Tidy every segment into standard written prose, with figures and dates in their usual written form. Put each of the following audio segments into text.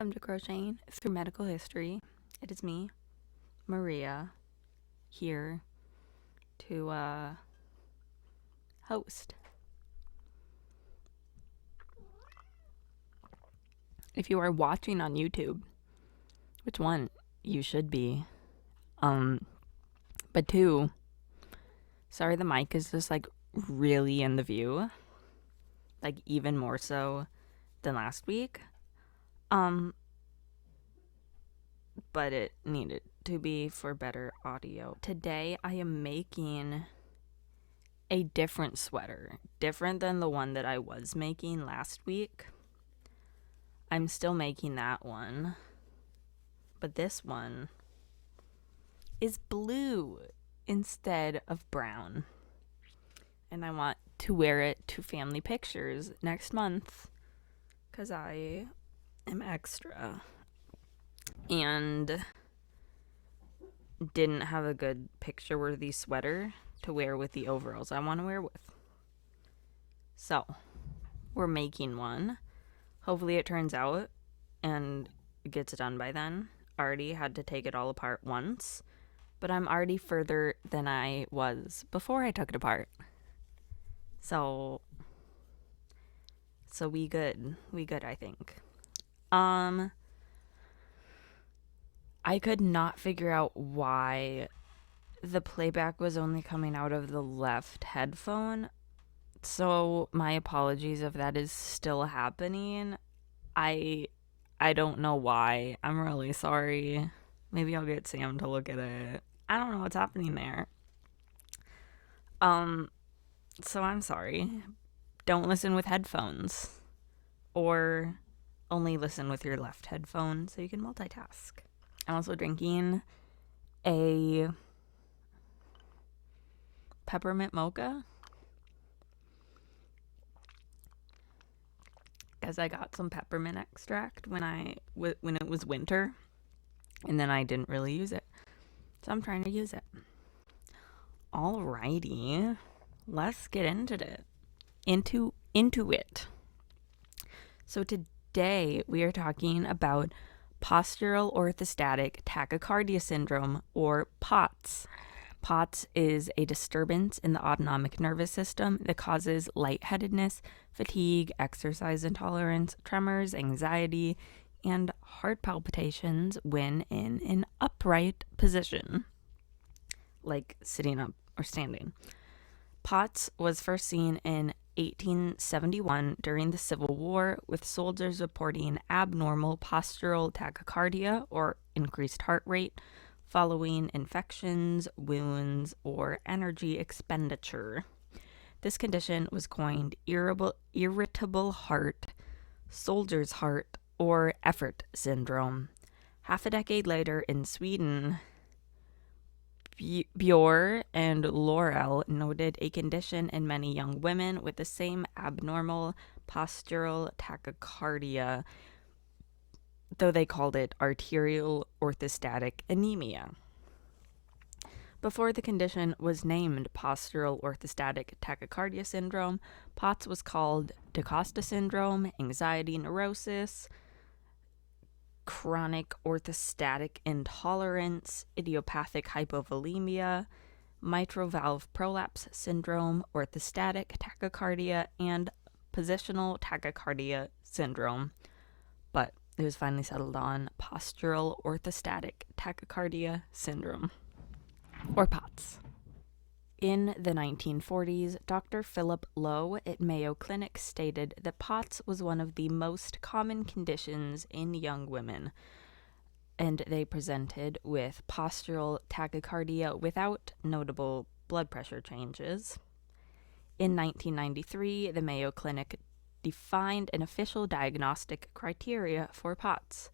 Welcome to Crocheting Through Medical History. It is me, Maria, here to host. If you are watching on YouTube, which one you should be, but two, sorry the mic is just like really in the view, like even more so than last week. But it needed to be for better audio. Today I am making a different sweater, different than the one that I was making last week. I'm still making that one, but this one is blue instead of brown. And I want to wear it to family pictures next month because I am extra and didn't have a good picture-worthy sweater to wear with the overalls I want to wear with. So, we're making one. Hopefully it turns out and gets done by then. Already had to take it all apart once, but I'm already further than I was before I took it apart. So we good, I think. I could not figure out why the playback was only coming out of the left headphone. So my apologies if that is still happening. I don't know why. I'm really sorry. Maybe I'll get Sam to look at it. I don't know what's happening there. So I'm sorry. Don't listen with headphones. Or only listen with your left headphone so you can multitask. I'm also drinking a peppermint mocha because I got some peppermint extract when it was winter, and then I didn't really use it, so I'm trying to use it. Alrighty, let's get into it. So today we are talking about Postural Orthostatic Tachycardia syndrome, or POTS. POTS is a disturbance in the autonomic nervous system that causes lightheadedness, fatigue, exercise intolerance, tremors, anxiety, and heart palpitations when in an upright position, like sitting up or standing. POTS was first seen in 1871 during the Civil War, with soldiers reporting abnormal postural tachycardia, or increased heart rate, following infections, wounds, or energy expenditure. This condition was coined irritable heart, soldier's heart, or effort syndrome. Half a decade later in Sweden, Björ and Laurel noted a condition in many young women with the same abnormal postural tachycardia, though they called it arterial orthostatic anemia. Before the condition was named postural orthostatic tachycardia syndrome, POTS was called Da Costa syndrome, anxiety neurosis, chronic orthostatic intolerance, idiopathic hypovolemia, mitral valve prolapse syndrome, orthostatic tachycardia, and positional tachycardia syndrome. But it was finally settled on postural orthostatic tachycardia syndrome, or POTS. In the 1940s, Dr. Philip Lowe at Mayo Clinic stated that POTS was one of the most common conditions in young women, and they presented with postural tachycardia without notable blood pressure changes. In 1993, the Mayo Clinic defined an official diagnostic criteria for POTS: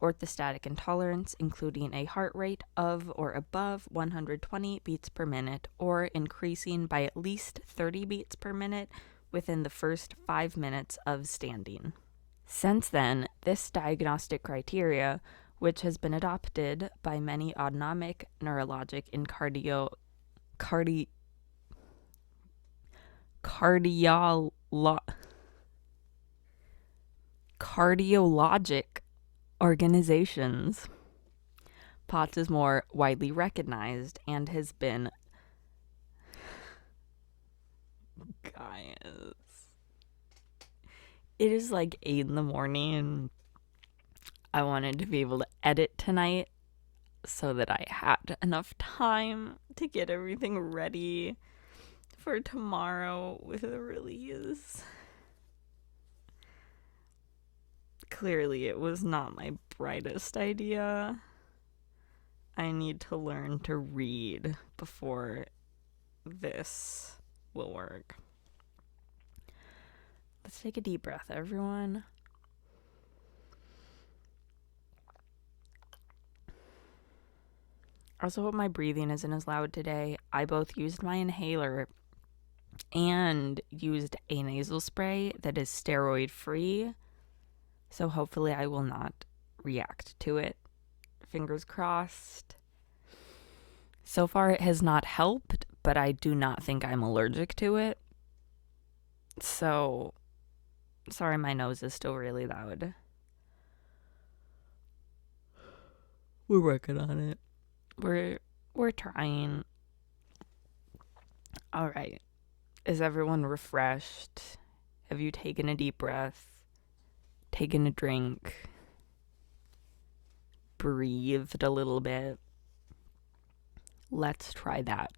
orthostatic intolerance, including a heart rate of or above 120 beats per minute, or increasing by at least 30 beats per minute within the first 5 minutes of standing. Since then, this diagnostic criteria, which has been adopted by many autonomic, neurologic, and cardiologic Organizations. POTS is more widely recognized and has been. Guys. It is like 8 in the morning. I wanted to be able to edit tonight so that I had enough time to get everything ready for tomorrow with the release. Clearly, it was not my brightest idea. I need to learn to read before this will work. Let's take a deep breath, everyone. I also hope my breathing isn't as loud today. I both used my inhaler and used a nasal spray that is steroid free. So hopefully I will not react to it. Fingers crossed. So far it has not helped, but I do not think I'm allergic to it. So, sorry my nose is still really loud. We're working on it. We're trying. All right. Is everyone refreshed? Have you taken a deep breath? Taken a drink? Breathed a little bit? Let's try that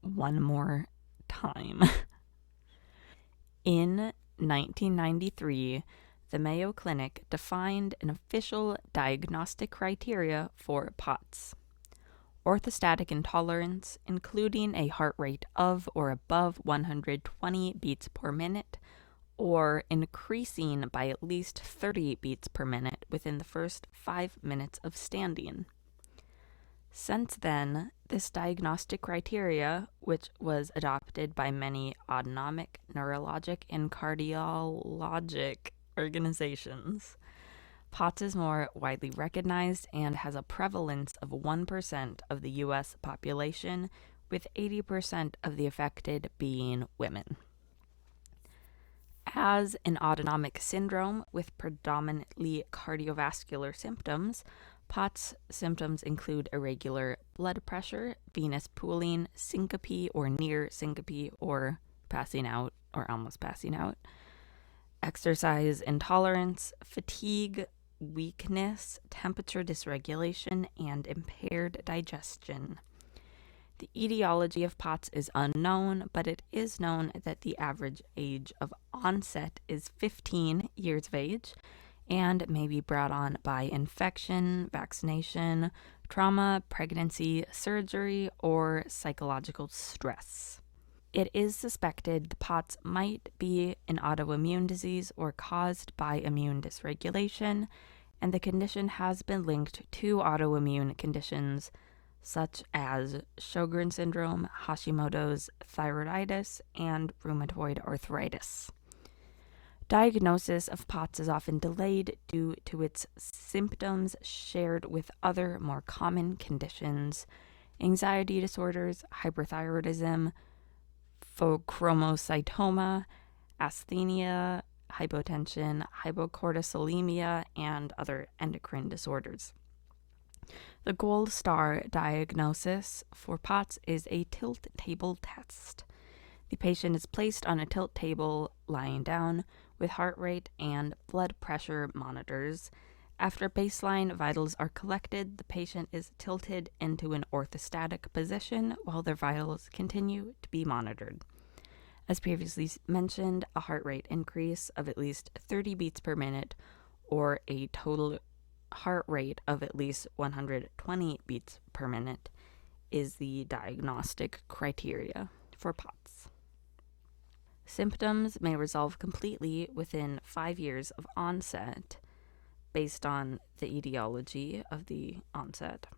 one more time. In 1993, the Mayo Clinic defined an official diagnostic criteria for POTS. Orthostatic intolerance, including a heart rate of or above 120 beats per minute, or increasing by at least 30 beats per minute within the first 5 minutes of standing. Since then, this diagnostic criteria, which was adopted by many autonomic, neurologic, and cardiologic organizations, POTS is more widely recognized and has a prevalence of 1% of the U.S. population, with 80% of the affected being women. As an autonomic syndrome with predominantly cardiovascular symptoms, POTS symptoms include irregular blood pressure, venous pooling, syncope or near syncope or passing out or almost passing out, exercise intolerance, fatigue, weakness, temperature dysregulation, and impaired digestion. The etiology of POTS is unknown, but it is known that the average age of onset is 15 years of age and may be brought on by infection, vaccination, trauma, pregnancy, surgery, or psychological stress. It is suspected the POTS might be an autoimmune disease or caused by immune dysregulation, and the condition has been linked to autoimmune conditions such as Sjogren's syndrome, Hashimoto's thyroiditis, and rheumatoid arthritis. Diagnosis of POTS is often delayed due to its symptoms shared with other more common conditions, anxiety disorders, hyperthyroidism, phochromocytoma, asthenia, hypotension, hypocortisolemia, and other endocrine disorders. The gold star diagnosis for POTS is a tilt table test. The patient is placed on a tilt table lying down with heart rate and blood pressure monitors. After baseline vitals are collected, the patient is tilted into an orthostatic position while their vitals continue to be monitored. As previously mentioned, a heart rate increase of at least 30 beats per minute or a total heart rate of at least 120 beats per minute is the diagnostic criteria for POTS. Symptoms may resolve completely within 5 years of onset based on the etiology of the onset,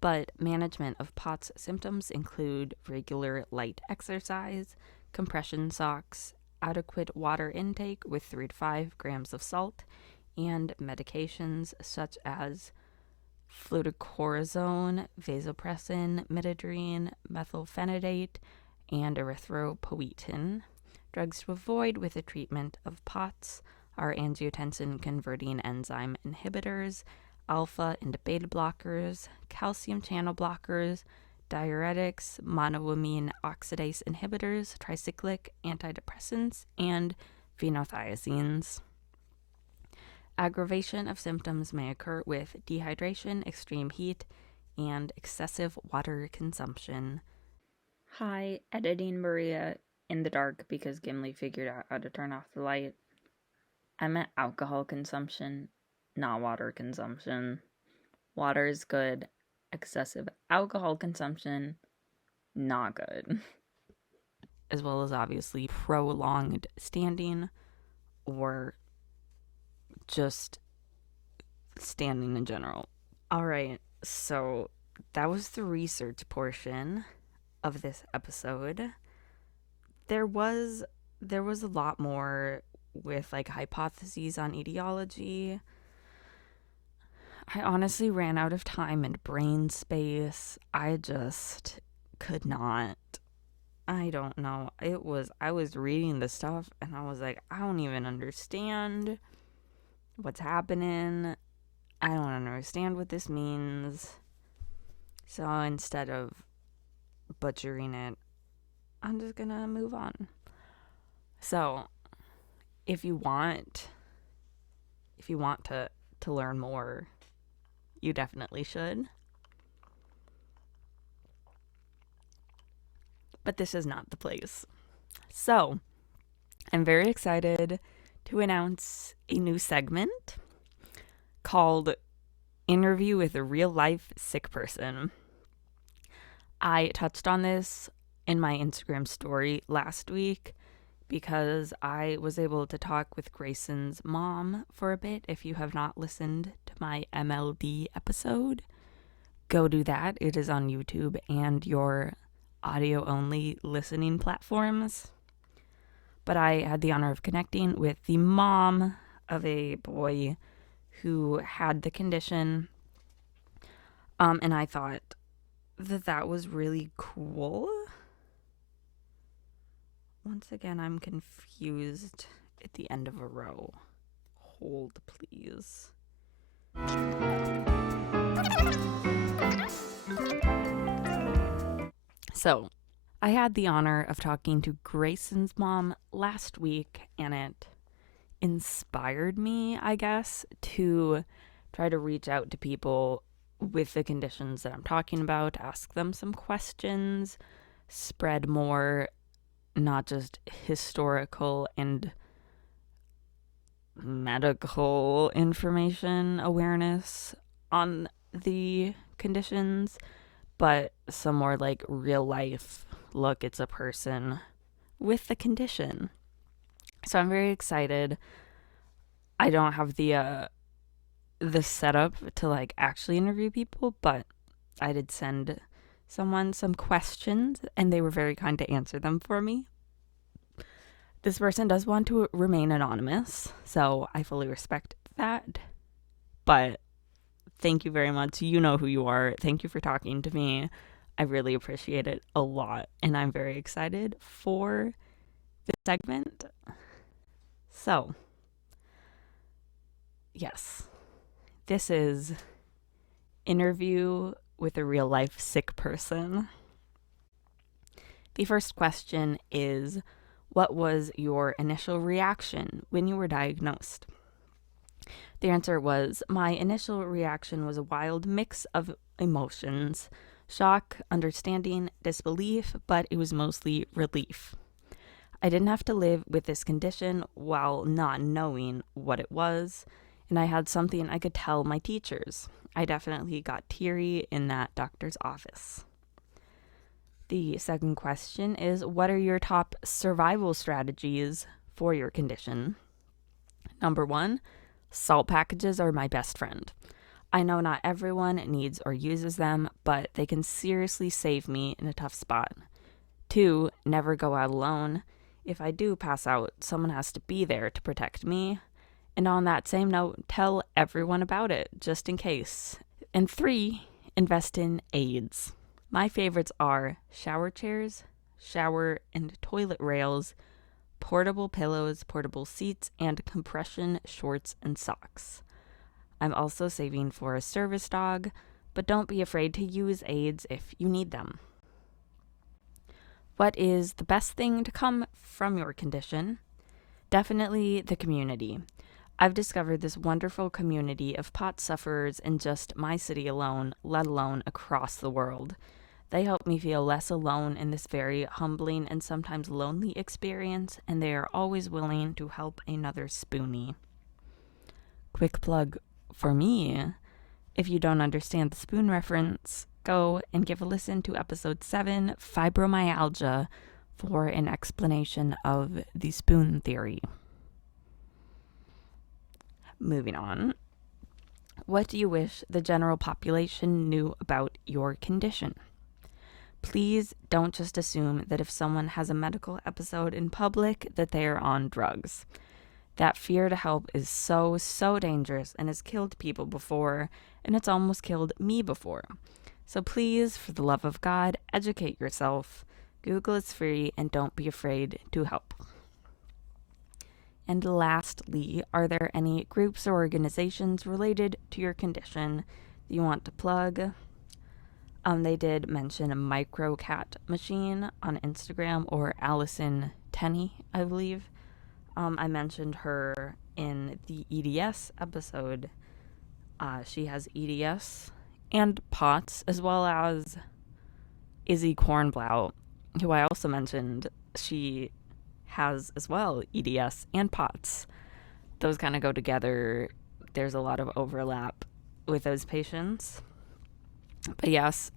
but management of POTS symptoms include regular light exercise, compression socks, adequate water intake with 3 to 5 grams of salt, and medications such as fluticlorazone, vasopressin, midodrine, methylphenidate, and erythropoietin. Drugs to avoid with the treatment of POTS are angiotensin converting enzyme inhibitors, alpha and beta blockers, calcium channel blockers, diuretics, monoamine oxidase inhibitors, tricyclic antidepressants, and phenothiazines. Aggravation of symptoms may occur with dehydration, extreme heat, and excessive water consumption. Hi, editing Maria in the dark because Gimli figured out how to turn off the light. I meant alcohol consumption, not water consumption. Water is good. Excessive alcohol consumption, not good. As well as obviously prolonged standing or just standing in general. All right, so that was the research portion of this episode. There was a lot more with like hypotheses on etiology. I honestly ran out of time and brain space. I just could not. I don't know. I was reading the stuff and I was like, I don't even understand what's happening. I don't understand what this means. So instead of butchering it, I'm just gonna move on. So if you want to learn more, you definitely should. But this is not the place. So I'm very excited to announce a new segment called Interview with a Real Life Sick Person. I touched on this in my Instagram story last week because I was able to talk with Grayson's mom for a bit. If you have not listened to my MLD episode, go do that. It is on YouTube and your audio-only listening platforms. But I had the honor of connecting with the mom of a boy who had the condition, and I thought that was really cool. Once again, I'm confused at the end of a row. Hold, please. So, I had the honor of talking to Grayson's mom last week, and it inspired me, I guess, to try to reach out to people with the conditions that I'm talking about, ask them some questions, spread more, not just historical and medical information awareness on the conditions, but some more like real life, look, it's a person with the condition. So I'm very excited. I don't have the setup to like actually interview people, but I did send someone some questions and they were very kind to answer them for me. This person does want to remain anonymous, so I fully respect that. But thank you very much. You know who you are. Thank you for talking to me. I really appreciate it a lot, and I'm very excited for this segment. So, yes, this is Interview with a Real Life Sick Person. The first question is, what was your initial reaction when you were diagnosed? The answer was, my initial reaction was a wild mix of emotions, shock, understanding, disbelief, but it was mostly relief. I didn't have to live with this condition while not knowing what it was, and I had something I could tell my teachers. I definitely got teary in that doctor's office. The second question is, what are your top survival strategies for your condition? Number 1, salt packages are my best friend. I know not everyone needs or uses them, but they can seriously save me in a tough spot. 2, never go out alone. If I do pass out, someone has to be there to protect me. And on that same note, tell everyone about it, just in case. And 3, invest in aids. My favorites are shower chairs, shower and toilet rails, portable pillows, portable seats, and compression shorts and socks. I'm also saving for a service dog, but don't be afraid to use aids if you need them. What is the best thing to come from your condition? Definitely the community. I've discovered this wonderful community of POTS sufferers in just my city alone, let alone across the world. They help me feel less alone in this very humbling and sometimes lonely experience, and they are always willing to help another spoonie. Quick plug for me. If you don't understand the spoon reference, go and give a listen to episode 7, Fibromyalgia, for an explanation of the spoon theory. Moving on. What do you wish the general population knew about your condition? Please don't just assume that if someone has a medical episode in public that they are on drugs. That fear to help is so dangerous and has killed people before, and it's almost killed me before. So please, for the love of God, educate yourself. Google is free, and don't be afraid to help. And lastly, are there any groups or organizations related to your condition that you want to plug? They did mention a Microcat Machine on Instagram, or Allison Tenney, I believe. I mentioned her in the EDS episode. She has EDS and POTS, as well as Izzy Kornblau, who I also mentioned. She has as well EDS and POTS. Those kind of go together. There's a lot of overlap with those patients. But yes,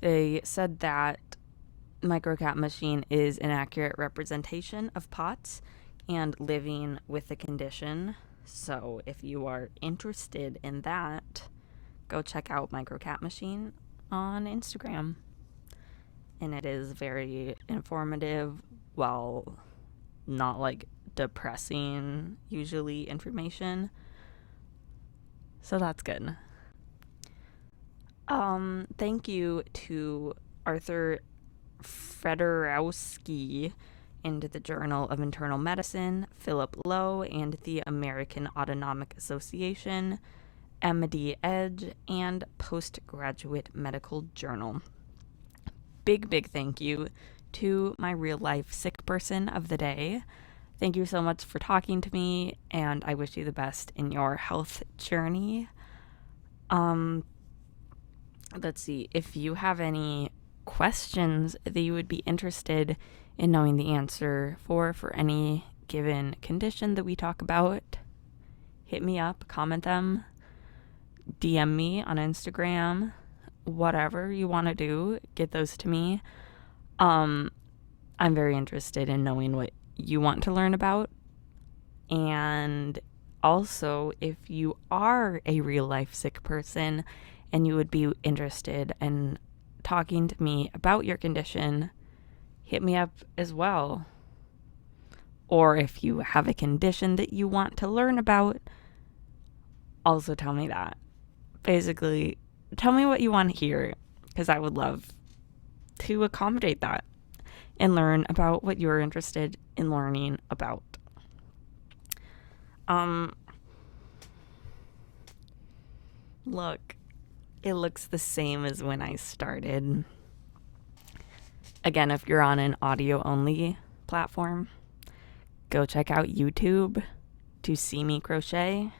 they said that Microcat Machine is an accurate representation of POTS and living with the condition. So if you are interested in that, go check out Microcat Machine on Instagram. And it is very informative, while not like depressing usually information. So that's good. Thank you to Arthur Fredorowski and the Journal of Internal Medicine, Philip Lowe and the American Autonomic Association, MD Edge, and Postgraduate Medical Journal. Big thank you to my real life sick person of the day. Thank you so much for talking to me, and I wish you the best in your health journey. Let's see, if you have any questions that you would be interested in knowing the answer for any given condition that we talk about, hit me up, comment them, DM me on Instagram, whatever you want to do, get those to me. I'm very interested in knowing what you want to learn about. And also, if you are a real life sick person and you would be interested in talking to me about your condition, hit me up as well. Or if you have a condition that you want to learn about, also tell me that. Basically, tell me what you want to hear, because I would love to accommodate that and learn about what you're interested in learning about. Look, it looks the same as when I started. Again, if you're on an audio only platform, go check out YouTube to see me crochet.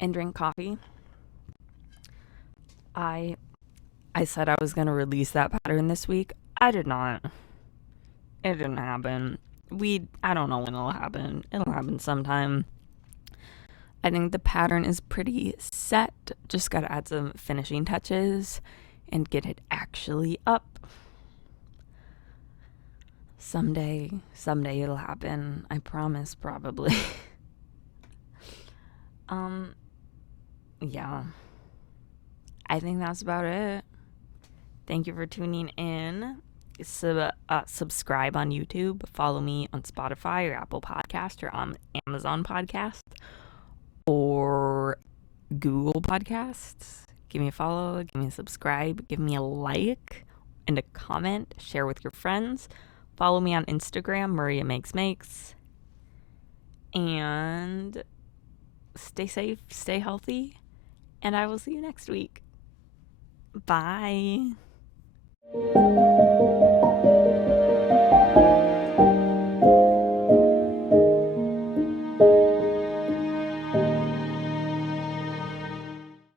And drink coffee. I said I was going to release that pattern this week. I did not. It didn't happen. I don't know when it'll happen. It'll happen sometime. I think the pattern is pretty set. Just got to add some finishing touches and get it actually up. Someday it'll happen. I promise, probably. Yeah. I think that's about it. Thank you for tuning in. Subscribe on YouTube. Follow me on Spotify or Apple Podcast or on Amazon Podcast or Google Podcasts. Give me a follow. Give me a subscribe. Give me a like and to comment, share with your friends. Follow me on Instagram, Maria Makes Makes. And stay safe, stay healthy, and I will see you next week. Bye.